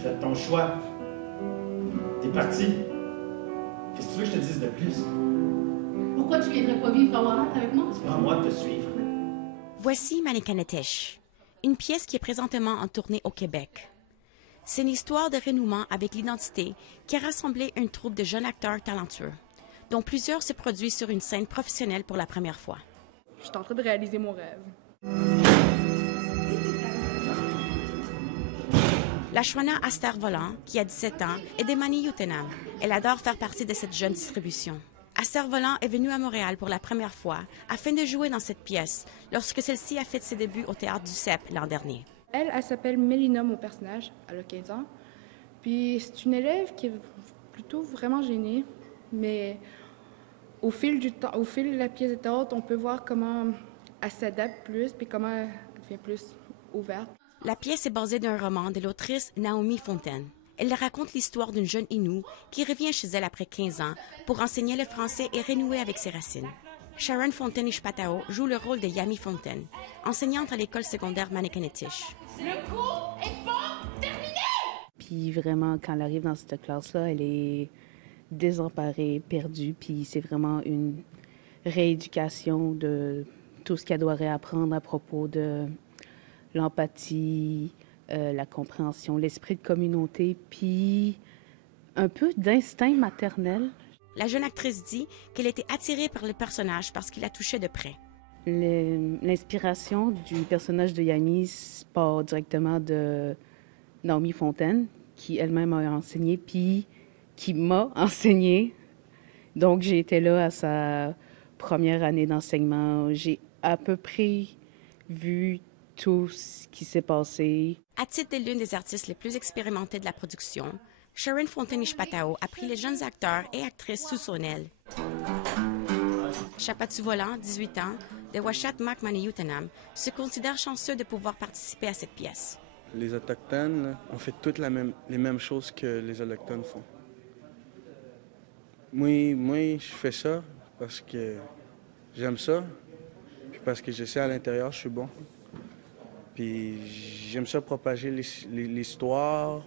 fait ton choix. T'es parti. Qu'est-ce que tu veux que je te dise de plus? Pourquoi tu viendrais pas vivre à Warat avec moi? C'est pas à moi de te suivre. Voici Manikanatish, une pièce qui est présentement en tournée au Québec. C'est une histoire de renouement avec l'identité qui a rassemblé une troupe de jeunes acteurs talentueux, dont plusieurs se produisent sur une scène professionnelle pour la première fois. Je suis en train de réaliser mon rêve. La Shwana Aster Volant, qui a 17 ans, est de Mani Utenam. Elle adore faire partie de cette jeune distribution. Aster Volant est venue à Montréal pour la première fois afin de jouer dans cette pièce lorsque celle-ci a fait ses débuts au Théâtre du CEP l'an dernier. Elle s'appelle Mélina, mon personnage. Elle a 15 ans. Puis c'est une élève qui est plutôt vraiment gênée, mais au fil du temps, au fil de la pièce de théâtre, on peut voir comment elle s'adapte plus puis comment elle devient plus ouverte. La pièce est basée d'un roman de l'autrice Naomi Fontaine. Elle raconte l'histoire d'une jeune Innu qui revient chez elle après 15 ans pour enseigner le français et renouer avec ses racines. Sharon Fontaine-Ishpatao joue le rôle de Yami Fontaine, enseignante à l'école secondaire Manikanatish. Le cours est pas terminé! Puis vraiment, quand elle arrive dans cette classe-là, elle est désemparée, perdue, puis c'est vraiment une rééducation de tout ce qu'elle doit réapprendre à propos de l'empathie, la compréhension, l'esprit de communauté, puis un peu d'instinct maternel. La jeune actrice dit qu'elle était attirée par le personnage parce qu'il la touchait de près. L'inspiration du personnage de Yami part directement de Naomi Fontaine, qui elle-même a enseigné, puis qui m'a enseigné. Donc, j'ai été là à sa première année d'enseignement. J'ai à peu près vu tout ce qui s'est passé. À titre de l'une des artistes les plus expérimentées de la production, Sharon Fontaine-Ishpatao a pris les jeunes acteurs et actrices sous son aile. Chapatu Volant, 18 ans, de Washat Mak Mani Utenam, se considère chanceux de pouvoir participer à cette pièce. Les Autochtones, là, on fait toutes les mêmes choses que les Allochtones font. Moi, je fais ça parce que j'aime ça, puis parce que je sais à l'intérieur, je suis bon. Puis j'aime ça propager l'histoire.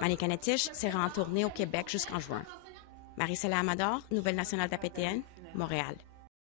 Manikanatish sera en tournée au Québec jusqu'en juin. Marie-Céla Amador, Nouvelle nationale d'APTN, Montréal.